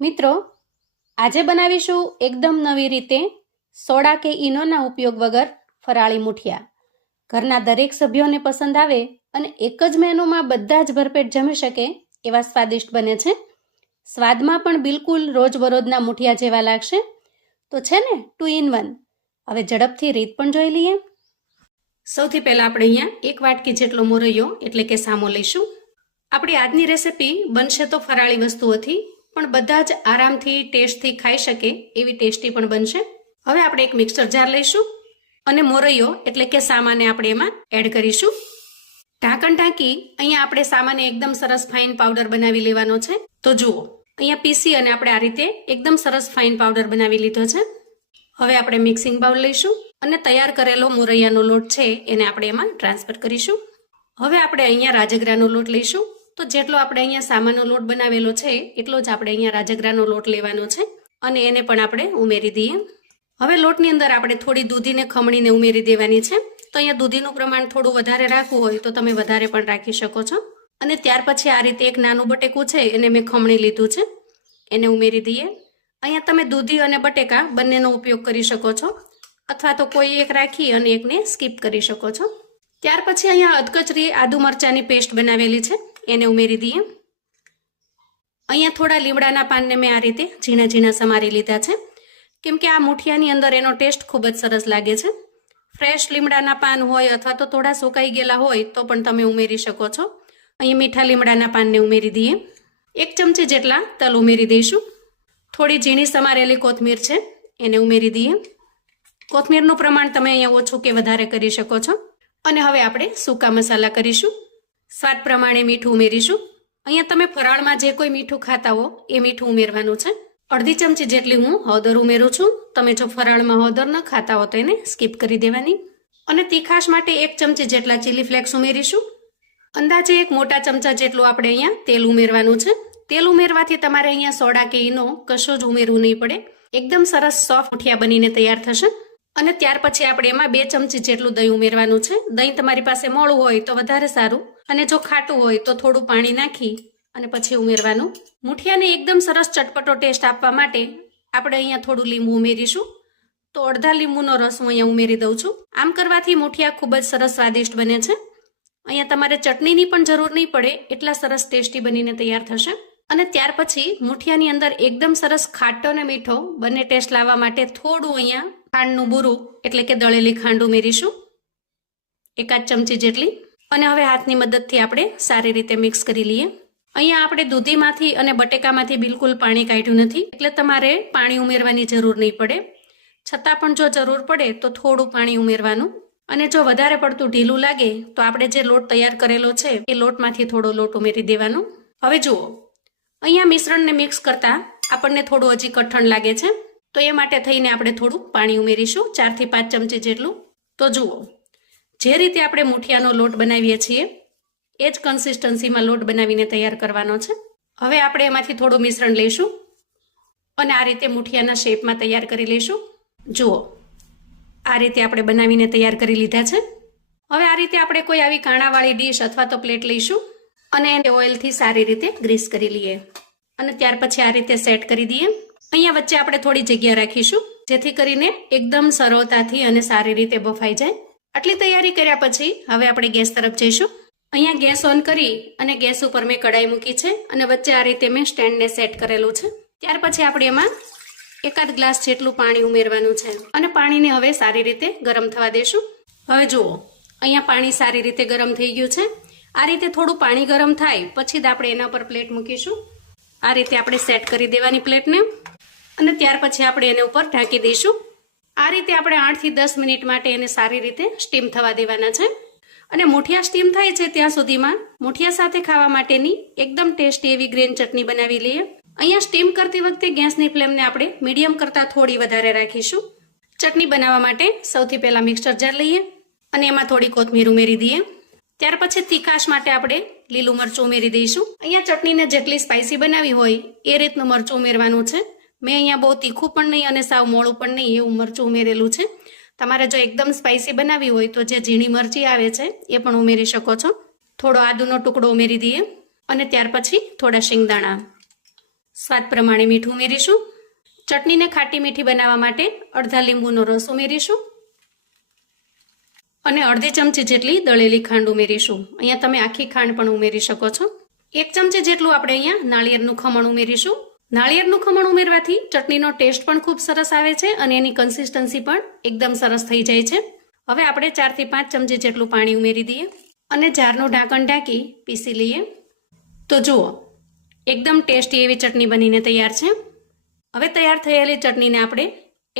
મિત્રો, આજે બનાવીશું એકદમ નવી રીતે સોડા કે ઈનોના ઉપયોગ વગર ફરાળી મુઠિયા. ઘરના દરેક સભ્યોને પસંદ આવે અને એક જ મેનુમાં બધા જ ભરપેટ જમી શકે એવા સ્વાદિષ્ટ બને છે. સ્વાદમાં પણ બિલકુલ રોજબરોજના મુઠિયા જેવા લાગશે. તો છે ને 2 in 1. હવે ઝડપથી રીત પણ જોઈ લઈએ. સૌથી પહેલાં આપણે અહીંયા 1 વાટકી જેટલો મોરૈયો એટલે કે સામો લઈશું. આપણી આજની રેસીપી બનશે તો ફરાળી વસ્તુઓથી, પણ બધા જ આરામથી ટેસ્ટથી ખાઈ શકે એવી ટેસ્ટી પણ બનશે. હવે આપણે એક મિક્સર જાર લઈશું અને મોરૈયો એટલે કે સામાને આપણે એમાં એડ કરીશું. ઢાંકણ ઢાંકી અહીંયા આપણે સામાને એકદમ સરસ ફાઇન પાવડર બનાવી લેવાનો છે. તો જુઓ, અહીંયા પીસી અને આપણે આ રીતે એકદમ સરસ ફાઇન પાવડર બનાવી લીધો છે. હવે આપણે મિક્સિંગ બાઉલ લઈશું અને તૈયાર કરેલો મોરૈયાનો લોટ છે એને આપણે એમાં ટ્રાન્સફર કરીશું. હવે આપણે અહીંયા રાજગરાનો લોટ લઈશું. તો જેટલો આપણે અહીંયા સામાનો લોટ બનાવેલો છે એટલો જ આપણે અહીંયા રાજગરાનો લોટ લેવાનો છે અને એને પણ આપણે ઉમેરી દઈએ. હવે લોટની અંદર આપણે થોડી દૂધીને ખમણીને ઉમેરી દેવાની છે. તો અહીંયા દૂધીનું પ્રમાણ થોડું વધારે રાખવું હોય તો તમે વધારે પણ રાખી શકો છો. અને ત્યાર પછી આ રીતે એક નાનું બટેકું છે એને મેં ખમણી લીધું છે, એને ઉમેરી દઈએ. અહીંયા તમે દૂધી અને બટેકા બંનેનો ઉપયોગ કરી શકો છો, અથવા તો કોઈ એક રાખી અને એકને સ્કીપ કરી શકો છો. ત્યાર પછી અહીંયા અધકચરી આદુ મરચાંની પેસ્ટ બનાવેલી છે એને ઉમેરી દઈએ. અહીંયા થોડા લીમડાના પાનને મેં આ રીતે ઝીણા ઝીણા સમારી લીધા છે, કેમ કે આ મુઠિયાની અંદર એનો ટેસ્ટ ખૂબ જ સરસ લાગે છે. ફ્રેશ લીમડાના પાન હોય અથવા તો થોડા સુકાઈ ગયેલા હોય તો પણ તમે ઉમેરી શકો છો. અહીંયા મીઠા લીમડાના પાનને ઉમેરી દઈએ. 1 ચમચી જેટલા તલ ઉમેરી દઈશું. થોડી ઝીણી સમારેલી કોથમીર છે એને ઉમેરી દઈએ. કોથમીરનું પ્રમાણ તમે અહીંયા ઓછું કે વધારે કરી શકો છો. અને હવે આપણે સૂકા મસાલા કરીશું. સ્વાદ પ્રમાણે મીઠું ઉમેરીશું. અહીંયા તમે ફરાળમાં જે કોઈ મીઠું ખાતા હો એ મીઠું ઉમેરવાનું છે. 1/2 ચમચી જેટલી હું હળદર ઉમેરું છું. તમે જો ફરાળમાં હળદર ન ખાતા હો તો એને સ્કીપ કરી દેવાની. અને તીખાશ માટે 1 ચમચી જેટલા ચીલી ફ્લેક્સ ઉમેરીશું. અંદાજે 1 મોટા ચમચા જેટલું આપણે અહીંયા તેલ ઉમેરવાનું છે. તેલ ઉમેરવાથી તમારે અહીંયા સોડા કે ઈનો કશો જ ઉમેરવું નહીં પડે. એકદમ સરસ સોફ્ટ મુઠિયા બનીને તૈયાર થશે. અને ત્યાર પછી આપણે એમાં 2 ચમચી જેટલું દહીં ઉમેરવાનું છે. દહીં તમારી પાસે મોળું હોય તો વધારે સારું, અને જો ખાટું હોય તો થોડું પાણી નાખી અને પછી ઉમેરવાનું. મુઠિયાને એકદમ સરસ ચટપટો ટેસ્ટ આપવા માટે આપણે અહીંયા થોડું લીંબુ ઉમેરીશું. તો અડધા લીંબુનો રસ હું અહીંયા ઉમેરી દઉં છું. આમ કરવાથી મુઠિયા ખૂબ જ સરસ સ્વાદિષ્ટ બને છે. અહીંયા તમારે ચટણીની પણ જરૂર નહીં પડે, એટલા સરસ ટેસ્ટી બનીને તૈયાર થશે. અને ત્યાર પછી મુઠિયાની અંદર એકદમ સરસ ખાટો અને મીઠો બંને ટેસ્ટ લાવવા માટે થોડું અહીંયા ખાંડનું બુરું એટલે કે દળેલી ખાંડ ઉમેરીશું, 1 ચમચી જેટલી. અને હવે હાથની મદદથી આપણે સારી રીતે મિક્સ કરી લઈએ. અહીંયા આપણે દૂધીમાંથી અને બટેકામાંથી બિલકુલ પાણી કાઢ્યું નથી, એટલે તમારે પાણી ઉમેરવાની જરૂર નહીં પડે. છતાં પણ જો જરૂર પડે તો થોડું પાણી ઉમેરવાનું. અને જો વધારે પડતું ઢીલું લાગે તો આપણે જે લોટ તૈયાર કરેલો છે એ લોટમાંથી થોડો લોટ ઉમેરી દેવાનો. હવે જુઓ, અહીંયા મિશ્રણને મિક્સ કરતા આપણને થોડું હજી કઠણ લાગે છે, તો એ માટે થઈને આપણે થોડું પાણી ઉમેરીશું, 4 થી 5 ચમચી જેટલું. તો જુઓ, જે રીતે આપણે મુઠિયાનો લોટ બનાવીએ છીએ એ જ કન્સિસ્ટન્સીમાં લોટ બનાવીને તૈયાર કરવાનો છે. હવે આપણે એમાંથી થોડું મિશ્રણ લઈશું અને આ રીતે મુઠિયાના શેપમાં તૈયાર કરી લઈશું. જુઓ, આ રીતે આપણે બનાવીને તૈયાર કરી લીધા છે. હવે આ રીતે આપણે કોઈ આવી કાણાવાળી ડીશ અથવા તો પ્લેટ લઈશું અને એને ઓઇલથી સારી રીતે ગ્રીસ કરી લઈએ અને ત્યાર પછી આ રીતે સેટ કરી દઈએ. અહીંયા વચ્ચે આપણે થોડી જગ્યા રાખીશું જેથી કરીને એકદમ સરળતાથી અને સારી રીતે બફાઈ જાય. આટલી તૈયારી કર્યા પછી હવે આપણે ગેસ તરફ જઈશું. અહીંયા ગેસ ઓન કરી અને ગેસ ઉપર મેં કઢાઈ મૂકી છે અને વચ્ચે આ રીતે મેં સ્ટેન્ડને સેટ કરેલું છે. ત્યાર પછી આપણે એમાં 1 ગ્લાસ જેટલું પાણી ઉમેરવાનું છે અને પાણીને હવે સારી રીતે ગરમ થવા દેશું. હવે જુઓ, અહીંયા પાણી સારી રીતે ગરમ થઈ ગયું છે. આ રીતે થોડું પાણી ગરમ થાય પછી જ આપણે એના પર પ્લેટ મૂકીશું. આ રીતે આપણે સેટ કરી દેવાની પ્લેટને અને ત્યાર પછી આપણે એને ઉપર ઢાંકી દઈશું. આ રીતે આપણે 8 થી 10 મિનિટ માટે એને સારી રીતે સ્ટીમ થવા દેવાના છે. અને મુઠિયા સ્ટીમ થાય છે ત્યાં સુધીમાં મુઠિયા સાથે ખાવા માટેની એકદમ ટેસ્ટી એવી ગ્રીન ચટણી બનાવી લઈએ. અહીંયા સ્ટીમ કરતી વખતે ગેસની ફ્લેમને આપણે મીડિયમ કરતાં થોડી વધારે રાખીશું. ચટણી બનાવવા માટે સૌથી પહેલાં મિક્સર જાર લઈએ અને એમાં થોડી કોથમીર ઉમેરી દઈએ. ત્યાર પછી તીખાશ માટે આપણે લીલું મરચું ઉમેરી દઈશું. અહીંયા ચટણીને જેટલી સ્પાઇસી બનાવી હોય એ રીતનું મરચું ઉમેરવાનું છે. મેં અહીંયા બહુ તીખું પણ નહીં અને સાવ મોળું પણ નહીં એવું મરચું ઉમેરેલું છે. તમારે જો એકદમ સ્પાઇસી બનાવી હોય તો જે ઝીણી મરચી આવે છે એ પણ ઉમેરી શકો છો. થોડો આદુનો ટુકડો ઉમેરી દઈએ અને ત્યાર પછી થોડા શિંગદાણા. સ્વાદ પ્રમાણે મીઠું ઉમેરીશું. ચટણીને ખાટી મીઠી બનાવવા માટે અડધા લીંબુનો રસ ઉમેરીશું અને અડધી ચમચી જેટલી દળેલી ખાંડ ઉમેરીશું. અહીંયા તમે આખી ખાંડ પણ ઉમેરી શકો છો. 1 ચમચી જેટલું આપણે અહીંયા નાળિયેરનું ખમણ ઉમેરીશું. નાળિયેરનું ખમણ ઉમેરવાથી ચટણીનો ટેસ્ટ પણ ખૂબ સરસ આવે છે અને એની કન્સિસ્ટન્સી પણ એકદમ સરસ થઈ જાય છે. હવે આપણે 4 થી 5 ચમચી જેટલું પાણી ઉમેરી દઈએ અને જારનું ઢાંકણ ઢાંકી પીસી લઈએ. તો જુઓ, એકદમ ટેસ્ટી એવી ચટણી બનીને તૈયાર છે. હવે તૈયાર થયેલી ચટણીને આપણે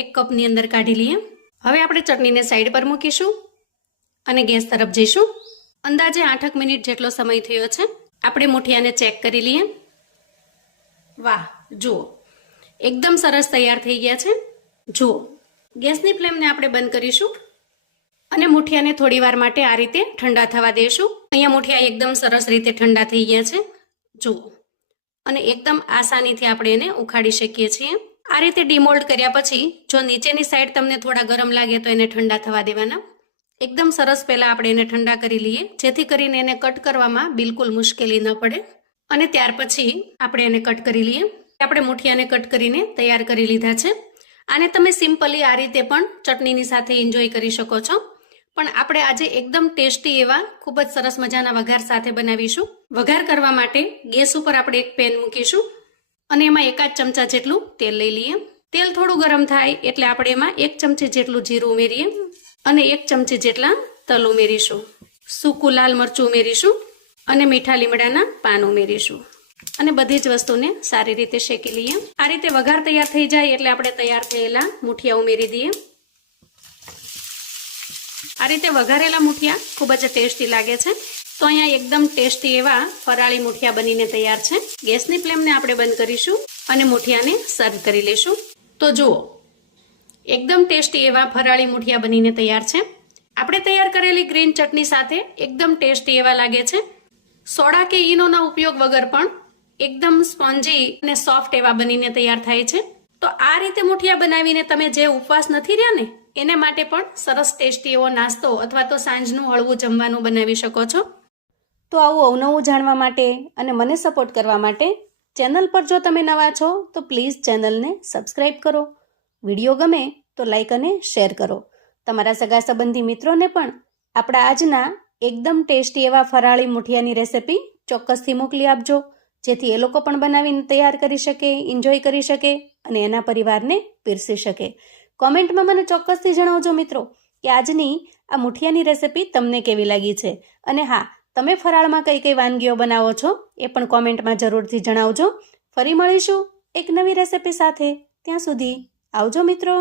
1 કપની અંદર કાઢી લઈએ. હવે આપણે ચટણીને સાઈડ પર મૂકીશું અને ગેસ તરફ જઈશું. અંદાજે 8 મિનિટ જેટલો સમય થયો છે. આપણે મુઠિયાને ચેક કરી લઈએ. વાહ, જુઓ, એકદમ સરસ તૈયાર થઈ ગયા છે. જુઓ, ગેસની ફ્લેમને આપણે બંધ કરીશું અને મુઠિયાને થોડી વાર માટે આ રીતે ઠંડા થવા દઈશું. અહીંયા મુઠિયા એકદમ સરસ રીતે ઠંડા થઈ ગયા છે. જુઓ, અને એકદમ આસાનીથી આપણે એને ઉખાડી શકીએ છીએ. આ રીતે ડીમોલ્ડ કર્યા પછી જો નીચેની સાઈડ તમને થોડા ગરમ લાગે તો એને ઠંડા થવા દેવાના. એકદમ સરસ પહેલા આપણે એને ઠંડા કરી લઈએ, જેથી કરીને એને કટ કરવામાં બિલકુલ મુશ્કેલી ન પડે. અને ત્યાર પછી આપણે એને કટ કરી લઈએ. આપણે મુઠિયાને કટ કરીને તૈયાર કરી લીધા છે. આને તમે સિમ્પલી આ રીતે પણ ચટણીની સાથે એન્જોય કરી શકો છો. પણ આપણે આજે એકદમ ટેસ્ટી એવા ખૂબ જ સરસ મજાના વઘાર સાથે બનાવીશું. વઘાર કરવા માટે ગેસ ઉપર આપણે એક પેન મૂકીશું અને એમાં 1 ચમચા જેટલું તેલ લઈ લઈએ. તેલ થોડું ગરમ થાય એટલે આપણે એમાં 1 ચમચી જેટલું જીરું ઉમેરીએ અને 1 ચમચી જેટલા તલ ઉમેરીશું. સૂકું લાલ મરચું ઉમેરીશું અને મીઠા લીમડાના પાન ઉમેરીશું અને બધી જ વસ્તુને સારી રીતે શેકી લઈએ. આ રીતે વઘાર તૈયાર થઈ જાય એટલે આપણે તૈયાર થયેલા મુઠિયા ઉમેરી દઈએ. આ રીતે વઘારેલા મુઠિયા ખૂબ જ ટેસ્ટી લાગે છે. તો અહીંયા એકદમ ટેસ્ટી એવા ફરાળી મુઠિયા બનીને તૈયાર છે. ગેસની ફ્લેમને આપણે બંધ કરીશું અને મુઠિયાને સર્વ કરી લઈશું. તો જુઓ, એકદમ ટેસ્ટી એવા ફરાળી મુઠિયા બનીને તૈયાર છે. આપણે તૈયાર કરેલી ગ્રીન ચટણી સાથે એકદમ ટેસ્ટી એવા લાગે છે. સોડા કે ઈનોના ઉપયોગ વગર પણ એકદમ સ્પોન્જી અને સોફ્ટ એવા બનીને તૈયાર થાય છે. તો આ રીતે મુઠિયા બનાવીને તમે જે ઉપવાસ નથી રહ્યા ને એને માટે પણ સરસ ટેસ્ટી એવો નાસ્તો અથવા તો સાંજનું હળવું જમવાનું બનાવી શકો છો. તો આવું અવનવું જાણવા માટે અને મને સપોર્ટ કરવા માટે ચેનલ પર જો તમે નવા છો તો પ્લીઝ ચેનલને સબસ્ક્રાઈબ કરો. વિડીયો ગમે તો લાઈક અને શેર કરો. તમારા સગા સંબંધી મિત્રોને પણ આપણા આજના એકદમ ટેસ્ટી એવા ફરાળી મુઠિયાની રેસિપી ચોક્કસથી મોકલી આપજો, જેથી એ લોકો પણ બનાવીને તૈયાર કરી શકે, એન્જોય કરી શકે અને એના પરિવારને પીરસી શકે. કોમેન્ટમાં મને ચોક્કસથી જણાવજો મિત્રો કે આજની આ મુઠિયાની રેસિપી તમને કેવી લાગી છે. અને હા, તમે ફરાળમાં કઈ કઈ વાનગીઓ બનાવો છો એ પણ કોમેન્ટમાં જરૂરથી જણાવજો. ફરી મળીશું એક નવી રેસિપી સાથે. ત્યાં સુધી આવજો મિત્રો.